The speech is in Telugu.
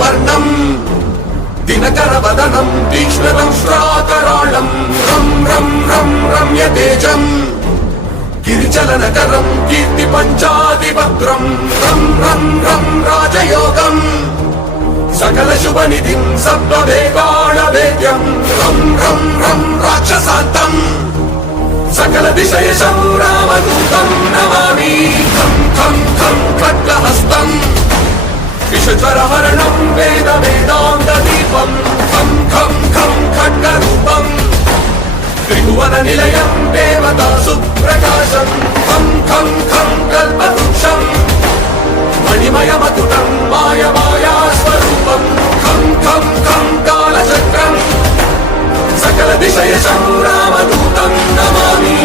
వర్ణం దినకరవదనం తీక్ష్ణదంష్ట్రాకరాళం రం రం రం రమ్య తేజం గిరిచలనకరం కీర్తి పంచాదిభద్రం రం రం రం రాజయోగం సకల శుభనిధిం సర్వవేగాళవేద్యం రం రం రం రాక్షసాంతం సకల దిశయశం రామదూతం నమామి ఖం ఖం ఖం ఖడ్గహస్తం విషజ్వరహరణం వేద వేదాంత దీపం ఖం ఖం ఖం ఖడ్గరూపం త్రిభువన నిలయం దేవతా సుప్రకాశం ఖం ఖం ఖం కల్పవృక్షం మణిమయమతుటం మాయమాయా స్వరూపం ఖం ఖం ఖం కాలచక్రం సకల దిశయశం రామదూతం నమామి